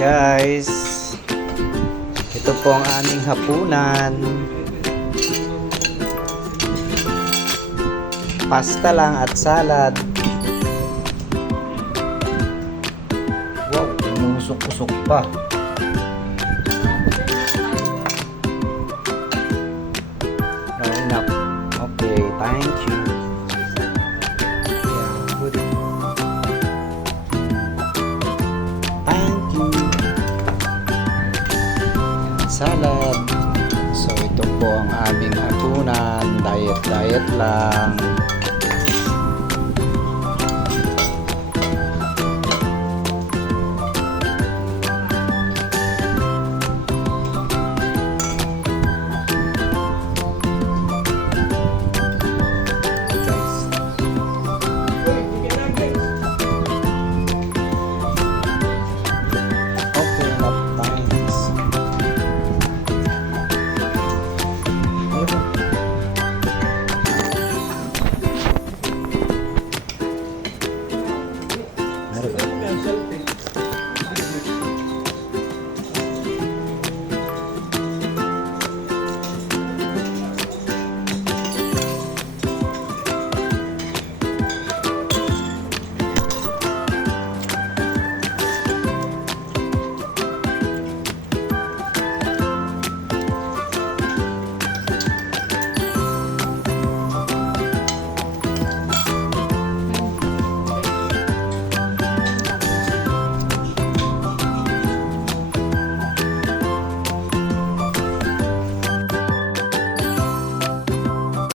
Guys, ito po ang aming hapunan. Pasta lang at salad. Wow, umusok-usok pa. Enough. Okay, thank you. Yeah, good. Thank you. Salad. So ito po ang aming hapunan. Diet lang.